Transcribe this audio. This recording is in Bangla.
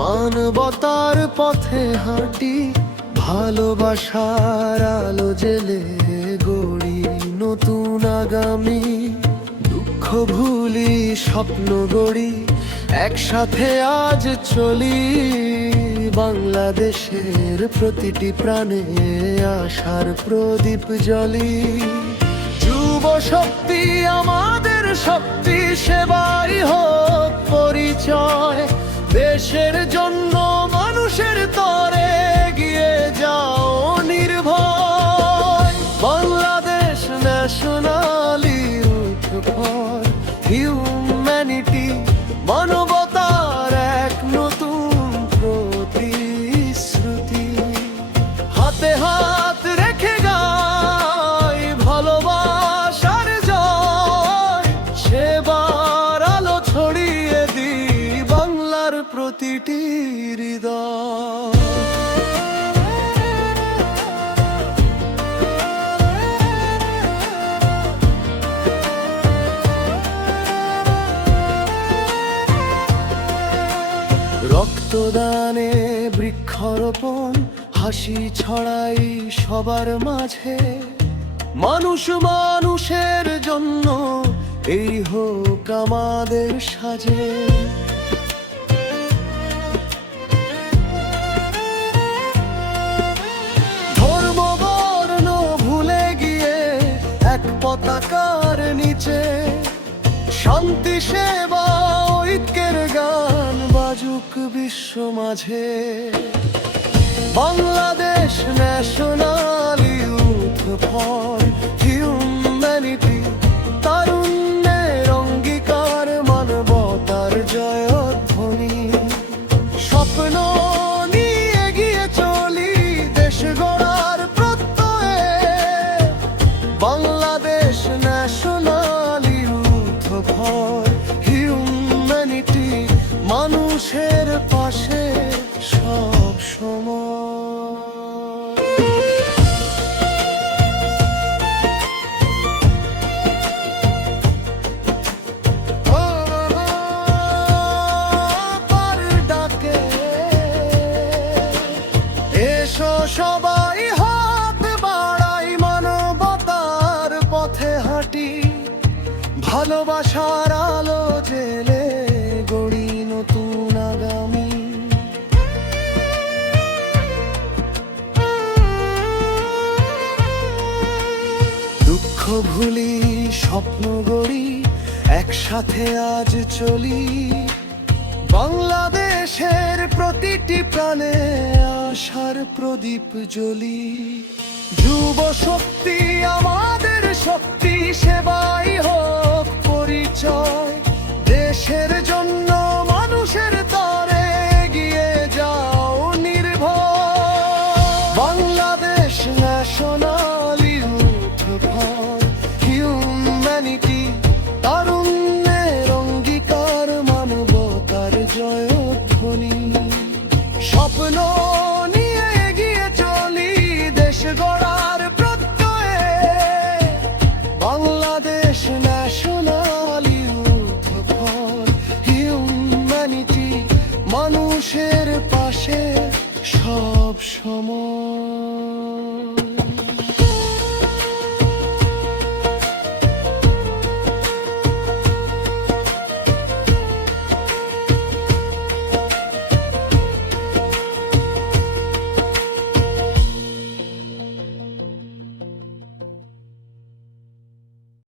মানবতার পথে হাঁটি, ভালোবাসার আলো জেলে গড়ি নতুন আগামী। দুঃখ ভুলি, স্বপ্ন গড়ি, একসাথে আজ চলি। বাংলাদেশের প্রতিটি প্রাণে আশার প্রদীপ জ্বলি। যুব শক্তি আমাদের শক্তি, সেবাই হোক পরিচয়। দেশের জন্য মানুষের তরে এগিয়ে যাও নির্ভয়। Bangladesh national youth for humanity, মানবতার এক নতুন প্রতিশ্রুতি। হাতে হাত রেখে গাই ভালোবাসার জয়, সেবার আলো ছড়িয়ে দিই বাংলার প্রতিটি হৃদয়। রক্তদানে বৃক্ষরোপণ, হাসি ছড়াই সবার মাঝে। মানুষ মানুষের জন্য, এই হোক আমাদের সাজে। ধর্ম বর্ণ ভুলে গিয়ে এক পতাকার নিচে, শান্তি সেবা ঐক্যের গান বাজুক বিশ্ব মাঝে। Bangladesh national youth for humanity, তারুণ্যের অঙ্গীকার, মানবতার জয়ধ্বনি। স্বপ্ন নিয়ে এগিয়ে চলি দেশ গড়ার প্রত্যয়ে। Bangladesh national youth for humanity, মানুষের পাশে সব সময়। ডাকে এসো সবাই হাত বাড়াই, মানবতার পথে হাঁটি। ভালোবাসার আলো জেলে গড়ি নতুন আগামী। দুঃখ ভুলি, স্বপ্ন গড়ি, একসাথে আজ চলি। বাংলাদেশের প্রতিটি প্রাণে আশার প্রদীপ জ্বলি। যুব শক্তি আমাদের শক্তি, সেবাই হোক পরিচয়। দেশের জন্য মানুষের তরে এগিয়ে যাও নির্ভয়। Bangladesh national youth for humanity, তারুণ্যের অঙ্গীকার, মানবতার জয়ধ্বনি। স্বপ্ন নিয়ে এগিয়ে চলি দেশ গড়ার প্রত্যয়ে। Bangladesh national youth for humanity, মানুষের পাশে